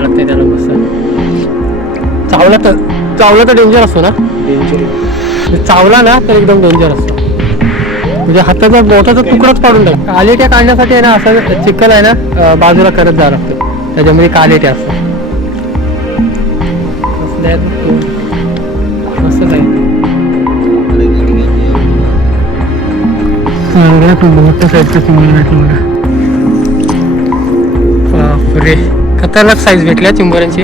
लागते त्याला मस्त चावला तर चावला तर डेंजर असतो ना? म्हणजे चावला ना तर एकदम डेंजर असतो. म्हणजे हाताचा बोटाचा तुकडाच पाडून टाक. कालेट्या काढण्यासाठी आहे ना असं चिखल आहे ना बाजूला करत जावं लागतं. त्याच्यामध्ये कालेट्या असतात. कसल्या आहेत बघ तू. मस्तच आहे. मोठं साईजचं चिंबोरी भेटलं मला बापरे. खतरनाक साईज भेटल्या चिंबऱ्यांची.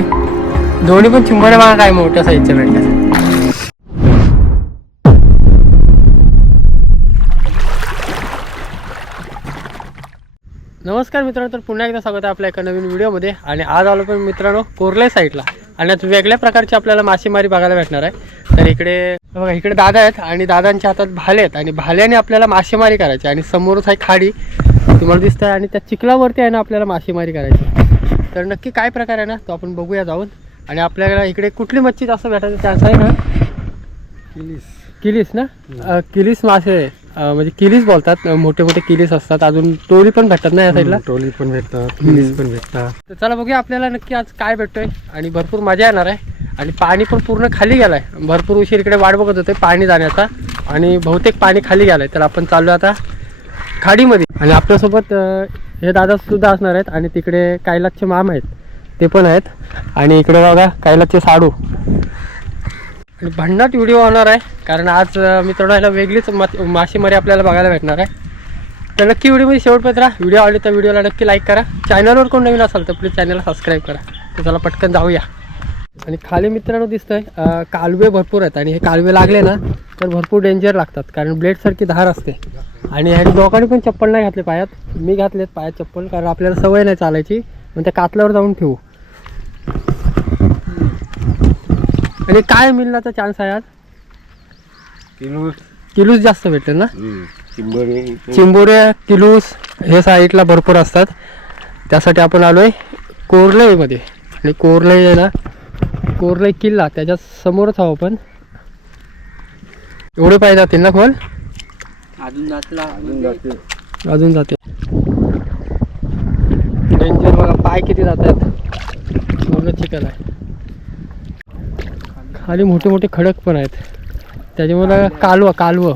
दोन्ही पण चिंबऱ्या मला काय मोठ्या साईजच्या भेटल्या. नमस्कार मित्रांनो तर पुन्हा एकदा स्वागत आहे आपल्या एका नवीन व्हिडिओमध्ये. आणि आज आलो पण मित्रांनो कोरले साईडला आणि आज वेगळ्या प्रकारची आपल्याला मासेमारी बघायला भेटणार आहे. तर इकडे बघा इकडे दादा आहेत आणि दादांच्या हातात भाले आहेत. आणि भाल्याने आपल्याला मासेमारी करायची आणि समोरच आहे खाडी. तुम्हाला दिसत आहे आणि त्या चिखलावरती आहे ना आपल्याला मासेमारी करायची तर नक्की काय प्रकार आहे ना तो आपण बघूया जाऊन. आणि आपल्याला इकडे कुठली मच्छी जास्त भेटायची चान्स आहे ना? किलीस. ना? अं, किलीस मासे. अं, म्हणजे किलीस बोलतात. मोठे मोठे किलीस असतात. अजून टोळी पण भेटतात ना या साईडला ट्रॉली पण भेटतात. फिलिस पण भेटतात. तर चला बघूया आपल्याला नक्की आज काय भेटतोय. आणि भरपूर मजा येणार आहे. आणि पाणी पण पूर्ण खाली गेलाय. भरपूर उशीर इकडे वाट बघत होते पाणी जाण्याचा. आणि बहुतेक पाणी खाली गेलाय. तर आपण चाललो आता खाडीमध्ये. आणि आपल्यासोबत अं, हे दादा सुद्धा असणार आहेत आणि तिकडे कैलासचे माम आहेत. ते पण आहेत. आणि इकडे बघा कैलासचे साडू. आणि भन्नाट व्हिडिओ होणार आहे कारण आज मित्रांना मित्रांनो ह्याला वेगळीच मासेमारी आपल्याला बघायला भेटणार आहे. तर नक्की व्हिडिओमध्ये शेवटपर्यंत राहा. व्हिडिओ आवडली तर व्हिडिओला नक्की लाईक करा. चॅनलवर कोण नवीन असाल तर प्लीज चॅनलला सबस्क्राईब करा. तर चला पटकन जाऊया. आणि खाली मित्रांनो दिसतंय कालवे भरपूर आहेत आणि हे कालवे लागले ना तर भरपूर डेंजर लागतात. कारण ब्लेडसारखी धार असते. आणि ह्या दोघांनी पण चप्पल नाही घातले पायात. मी घातलेत पायात चप्पल कारण आपल्याला सवय नाही चालायची. मग त्या कातल्यावर जाऊन ठेवू. आणि काय मिळण्याचा चान्स आहे आज? किलो किलूच जास्त भेटेल ना? चिंबोरी. किलूस हे साईडला भरपूर असतात. त्यासाठी आपण आलोय कोरलईमध्ये आणि कोरलई आहे ना? कोरलई किल्ला त्याच्या समोरच आहो आपण. एवढे पाहिजे जातील ना खोल अजून जाते अजून जाते डेंजर बघा पाय किती जात आहेत? पूर्ण चिकन आहे. खाली मोठे मोठे खडक पण आहेत. त्याच्यामुळे कालवा कालवं.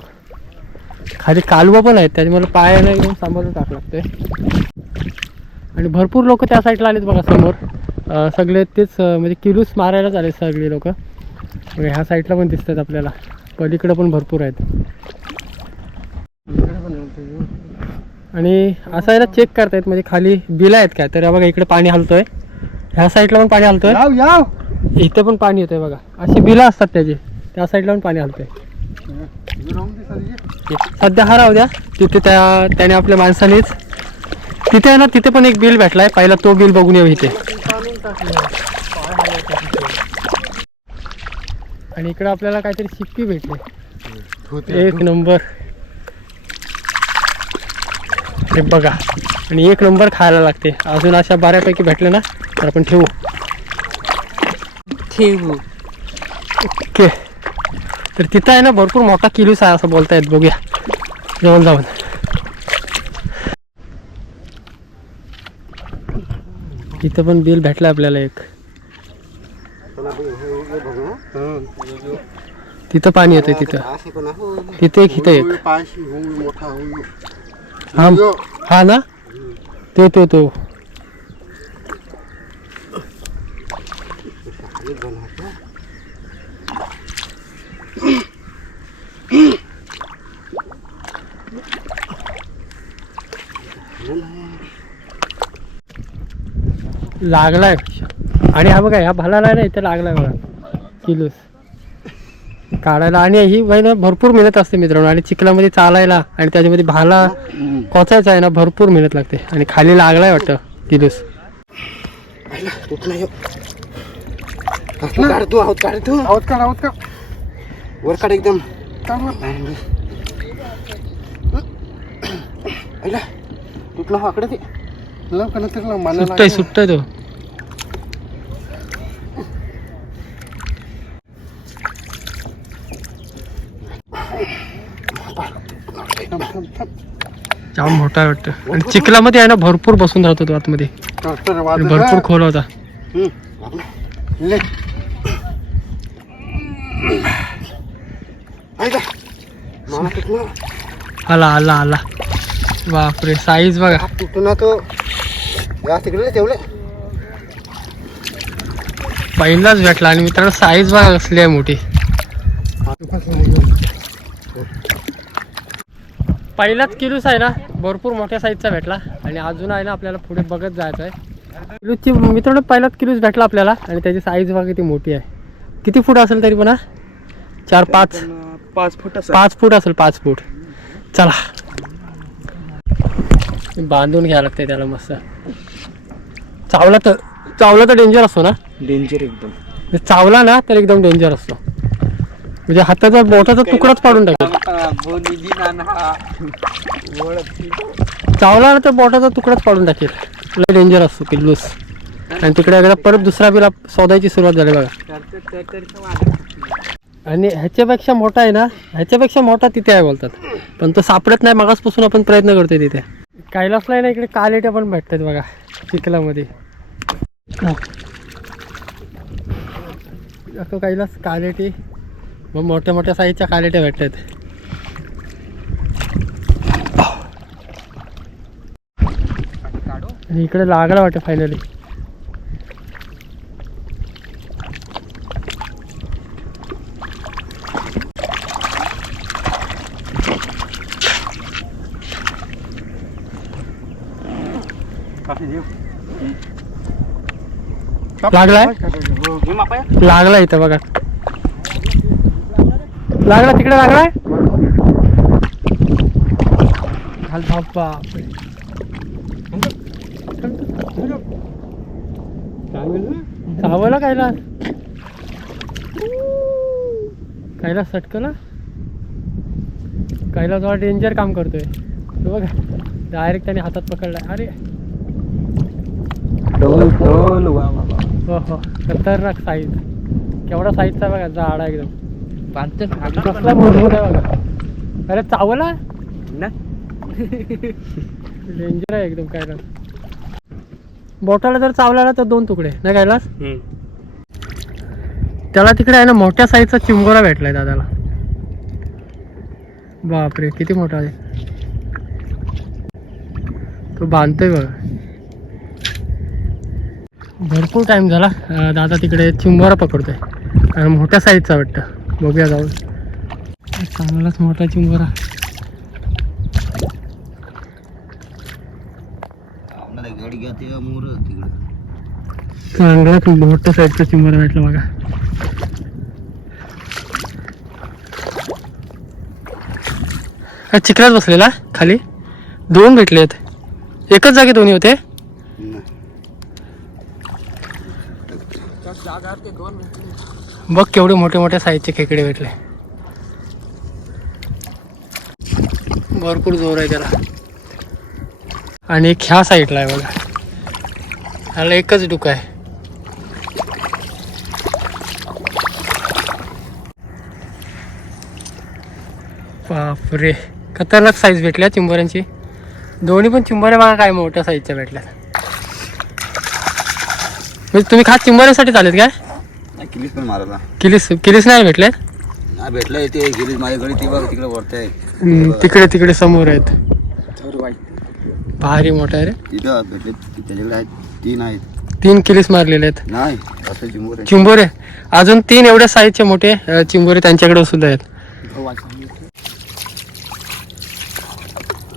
खाली कालवं पण आहेत. त्याच्यामुळे पायाला एकदम सांभाळून टाक लागते आणि भरपूर लोक त्या साईडला आलेत बघा समोर. सगळे तेच म्हणजे किलूस मारायलाच आले सगळे लोक. ह्या साईडला पण दिसतात आपल्याला. पलीकडं पण भरपूर आहेत. आणि असं आहे ना चेक करतायत म्हणजे खाली बिल आहेत काय? तर बघा इकडे पाणी हलतोय. ह्या साईडला पण पाणी हलतोय. इथे पण पाणी येतंय बघा. अशी बिलं असतात त्याची. त्या साईडला पण पाणी हलतंय. सध्या हा राहू द्या. तिथे त्या त्याने आपल्या माणसानेच तिथे आहे ना तिथे पण एक बिल भेटलाय. पहिला तो बिल बघून येऊ इथे. आणि इकडे आपल्याला काहीतरी शिप्पी भेटली. एक नंबर. हे बघा आणि एक नंबर खायला लागते. अजून अशा बऱ्यापैकी भेटले ना तर आपण ठेवू. ठेवू. ओके. तर तिथं आहे ना भरपूर मोठा किलूस आहे असं बोलतायत बघूया. जेवण जाऊन. इथं पण बिल भेटलं आपल्याला एक. तिथं पाणी येतंय तिथं. तिथे एक इथं एक. हा हा ना? तो तो तो. लागलाय. आणि हा बघा ह्या भालाला आहे ना इथे लागलाय बघा. किलोस. काढायला आणि ही महिना भरपूर मेहनत असते मित्रांनो. आणि चिखलामध्ये चालायला आणि त्याच्यामध्ये भाला कोचायचा आहे ना भरपूर मेहनत लागते. आणि खाली लागलाय वाटतं किलोस काढतो आहोत काढतो आहोत काढ आहोत का वर काढ एकदम. तुटला हो आकडे लवकर तो थांब, थांब, थांब. जाम मोठा आहे वाटतं. आणि चिखलामध्ये आहे ना भरपूर बसून राहतो तो आतमध्ये. भरपूर. खोल होता. आला आला आला. बापरे साईज बघा. हात तुटला तो या तिकडे तेवढे पहिलाच भेटला आणि मित्रांनो साईज बघा कसली आहे मोठी. पहिलाच किलूस आहे ना भरपूर मोठ्या साईजचा भेटला. आणि अजून आहे ना आपल्याला पुढे बघत जायचं आहे. किलूची मित्रांनो पहिलाच किलूस भेटला आपल्याला. आणि त्याची साईज बघा किती मोठी आहे. किती फूट असेल तरी पण हा? चार पाच. पाच फूट पाच फूट असेल पाच फूट. चला. बांधून घ्यावं लागतंय त्याला मस्त. चावला तर चावला तर डेंजर असतो ना? डेंजर एकदम. चावला ना तर एकदम डेंजर असतो. म्हणजे हाताचा बोटाचा तुकडाच पाडून टाकेल. चावला ना तर बोटाचा तुकडाच पाडून टाकेल. लय डेंजर असतो पिल्लूस आणि तिकडे एकदा परत दुसरा बिला शोधायची सुरुवात झाली बघा. आणि ह्याच्यापेक्षा मोठा आहे ना ह्याच्यापेक्षा मोठा तिथे आहे बोलतात. पण तो सापडत नाही मागासपासून आपण प्रयत्न करतोय तिथे. कैलासला ना इकडे कालेटे पण भेटतात बघा चिखलामध्ये. असं कैलास कालेटी. मग मोठ्या मोठ्या साईजच्या कालेटे भेटतात आणि इकडे लागला वाटतं फायनली लागलाय? लागला इथं बघा. लागला तिकडे लागलाय घाल बाप्पा. चावला कायला? कायला सटकला कायला थोडा डेंजर काम करतोय. तो बघा डायरेक्ट त्याने हातात पकडलाय. अरे! हो हो. खतरनाक साईज केवढा साईजचा बघा झाड आहे कसला मजबूत आहे बघा अरे चावला? डेंजर आहे एकदम काय बोटाला जर चावला ना तर दोन तुकडे. नाही कायलास त्याला तिकडे आहे ना मोठ्या साईजचा चिंबोरा भेटलाय दादाला. बापरे किती मोठा आहे. तो बांधतोय बघा. भरपूर टाइम झाला. दादा तिकडे चिंबोरा पकडतोय. आणि मोठ्या साईजचा वाटतं. बघूया जाऊन चांगलाच मोठा चिंबोरा गाडी घ्या ते मोर तिकडे. चांगलाच मोठ्या साईजचा चिंबोरा भेटला बघा. हा, चिखलात बसलेला खाली. दोन भेटलेत एकच जागी दोन्ही होते. बघ केवढे मोठे मोठ्या साईजचे खेकडे भेटले. भरपूर जोर आहे त्याला. आणि एक ह्या साईडला आहे बघा. ह्याला एकच डुक आहे. बापरे. खतरनाक साईज भेटल्या चिंबऱ्यांची. दोन्ही पण चिंबऱ्या बघा काय मोठ्या साईजच्या भेटल्या म्हणजे तुम्ही खास चिंबोऱ्यासाठी चालेत काय? किलीच पण मारायला. किलीस किलीस नाही भेटले नाही भेटलं ते गिरीज माझ्याकडे ती बघ तिकडे वरते हम्म, तिकडे तिकडे समोर आहेत. भारी मोठा आहे रे. तिथं भेटले त्याच्याकडे आहेत तीन आहेत. तीन किलीस मारलेले आहेत. नाही असं चिंबूर. आहे चिंबोरे. अजून तीन एवढ्या साईजचे मोठे अं, चिंबोरे त्यांच्याकडे सुद्धा आहेत.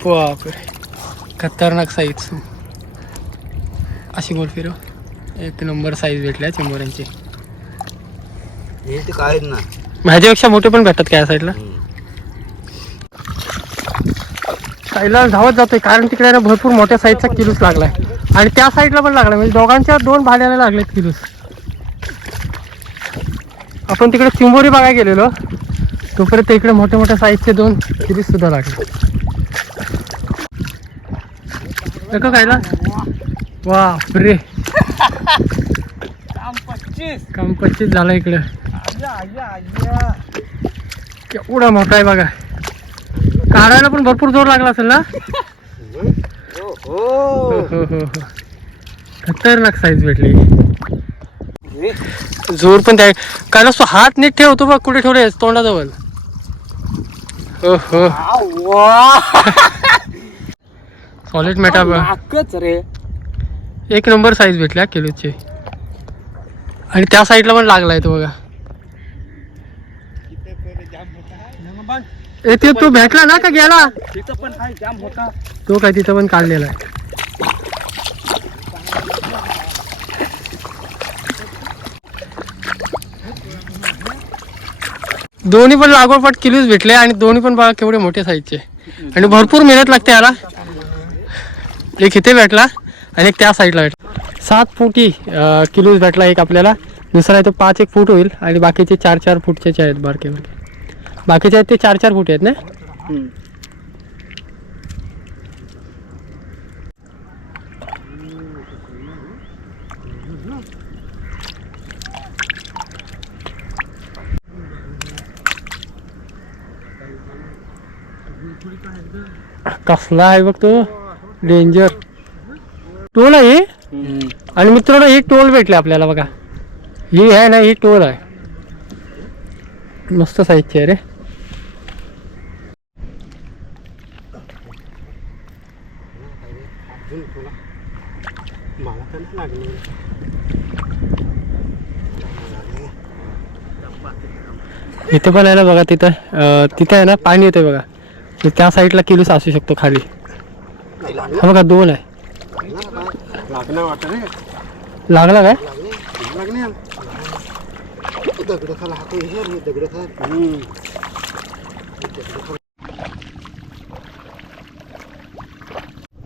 बापरे. खतरनाक साईज अशी गोल फिरव. एक नंबर साईज भेटल्या चिंबोऱ्यांची हे ते काय ना माझ्यापेक्षा मोठे पण भेटतात काय साईडला साईडला धावत जातोय कारण तिकडे ना भरपूर मोठ्या साईजचा किलूस लागलाय. आणि त्या साईडला पण लागलाय म्हणजे दोघांच्या दोन भाड्याला लागलेत किलूस. आपण तिकडे चिंबोरी बघायला गेलेलो. तोपर्यंत इकडे मोठ्या मोठ्या साईजचे दोन किलूस सुद्धा लागले. नको खायला. वा रे. काम पच्चीस. झाला इकडे. केवढा मोठा आहे बघा. काढायला पण भरपूर जोर लागला असेल ना? हो हो हो. खतरनाक साईज भेटली. जोर पण त्या काय तो हात नीट ठेवतो बघ कुठे ठेवले तोंडाजवळ. हो हो. सॉलिड मेटा नाकच रे. एक नंबर साईज भेटल्या किलोचे. आणि त्या साईडला पण लागलाय तो बघा. ए ते तो भेटला ना का गेला? तिथं पण जाम होता तो काय तिथं पण काढलेला आहे. दोन्ही पण लागोपाठ किलोच भेटले आणि दोन्ही पण बघा केवढे मोठे साईजचे आणि भरपूर मेहनत लागते याला. एक इथे भेटला. आणि एक त्या साईडला भेटला. सात फुटी किलोच भेटला एक आपल्याला. दुसरा आहे तो पाच एक फूट होईल आणि बाकीचे चार चार फूटचे आहेत बारके बारके. बाकीचे आहेत ते चार चार फूट आहेत ना? कसला आहे बघ तो? डेंजर टोल आहे ही? आणि मित्रांनो ही टोल भेटले आपल्याला बघा. ही आहे ना ही टोल आहे. मस्त आहे रे. मला तर नाही लागले इथे पण आहे ना बघा तिथं. अं, तिथे आहे ना पाणी येते बघा. तर त्या साईडला किलोस असू शकतो खाली. हा बघा दोन आहे. लागणार वाटत रे. लागला काय? लागणे दगड खाला हात हे दगड खाल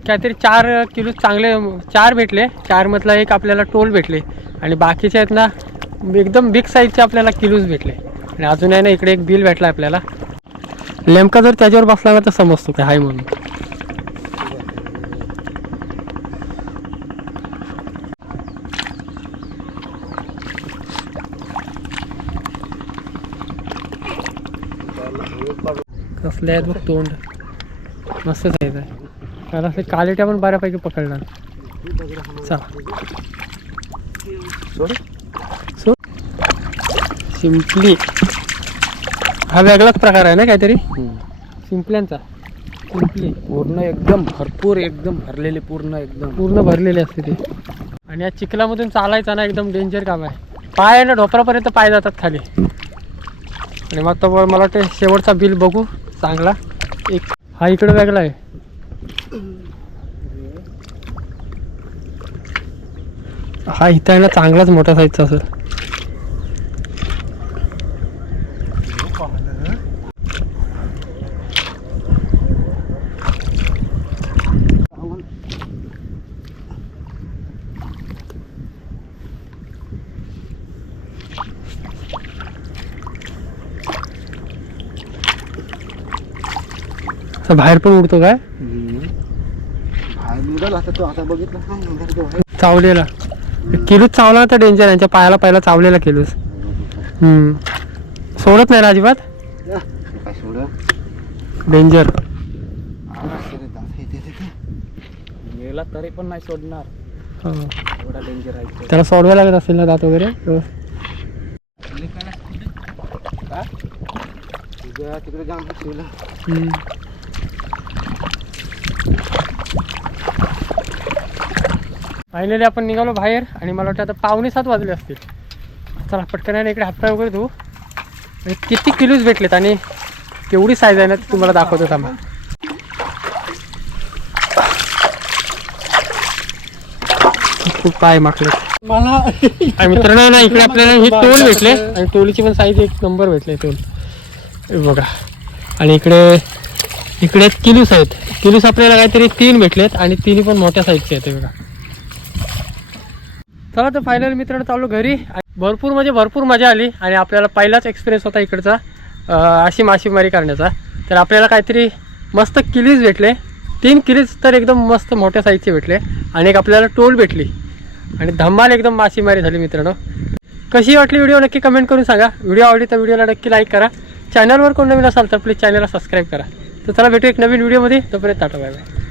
काहीतरी चार किलो चांगले चार भेटले. चार मधला एक आपल्याला टोल भेटले. आणि बाकीचे आहेत ना एकदम बिग साईजचे आपल्याला किलोज भेटले. आणि अजून आहे ना इकडे एक बिल भेटला आपल्याला. नेमका जर त्याच्यावर बसला ना तर समजतो काय हाय म्हणून. कसले आहेत बघ तोंड. मस्त साईज आहे त्याला असे कालेट्या पण बऱ्यापैकी पकडणार. चला. सो सिम्पली हा वेगळाच प्रकार आहे ना काहीतरी? सिम्पल्यांचा सिम्पली पूर्ण एकदम भरपूर एकदम भरलेले पूर्ण एकदम. पूर्ण भरलेली असते ती. आणि या चिखलामधून चालायचं ना एकदम डेंजर काम आहे. पाय आहे ना ढोपरापर्यंत पाय जातात खाली. आणि मग तो मला वाटतं शेवटचा बिल बघू. चांगला. एक हा इकडे वेगळा आहे. हा इथं आहे ना चांगलाच मोठा साईजचा असेल असा बाहेर पण उडतो काय? हा निघाला आता तो आता बघितलं काय निघाला तो आहे. चावलेला. किलूच चावला तर डेंजर यांच्या पायाला पहिला चावलेला किलूच. हम्म. सोडत नाही ना अजिबात? डेंजर गेला तरी पण नाही सोडणार. एवढा डेंजर आहे. त्याला सोडवायला लागत असेल ना दात वगैरे? हो. तुझ्या तिकडे जाम शिवला हम्म. फायनली आपण निघालो बाहेर आणि मला वाटतं आता पावणे सात वाजले असतील. चला पटकन आहे इकडे हातपाय वगैरे धुवू आणि किती किलोज भेटलेत आणि केवढी साईज आहे ना ती तुम्हाला दाखवतो थांबा. खूप पाय माकले मला मित्रांनो ना इकडे आपल्याला हे टोल भेटले. आणि टोलीची पण साईज एक नंबर भेटले टोल बघा. आणि इकडे इकडे किलूस आहेत किलूस आपल्याला काहीतरी तीन भेटलेत आणि तिन्ही पण मोठ्या साईजचे आहेत बघा. चला तर फायनल मित्रांनो चालू घरी. भरपूर म्हणजे भरपूर मजा आली आणि आपल्याला पहिलाच एक्सपिरियन्स होता इकडचा अशी मासेमारी करण्याचा. तर आपल्याला काहीतरी मस्त किलीज भेटले. तीन किलीज तर एकदम मस्त मोठ्या साईजचे भेटले आणि एक आपल्याला टोल भेटली. आणि धमाल एकदम मासेमारी झाली मित्रांनो. कशी वाटली व्हिडिओ नक्की कमेंट करून सांगा. व्हिडिओ आवडली तर व्हिडिओला नक्की लाईक करा. चॅनलवर कोण नवीन असाल तर प्लीज चॅनलला सबस्क्राईब करा. तर चला भेटू एक नवीन व्हिडिओमध्ये तोपर्यंत टाटा बाय बाय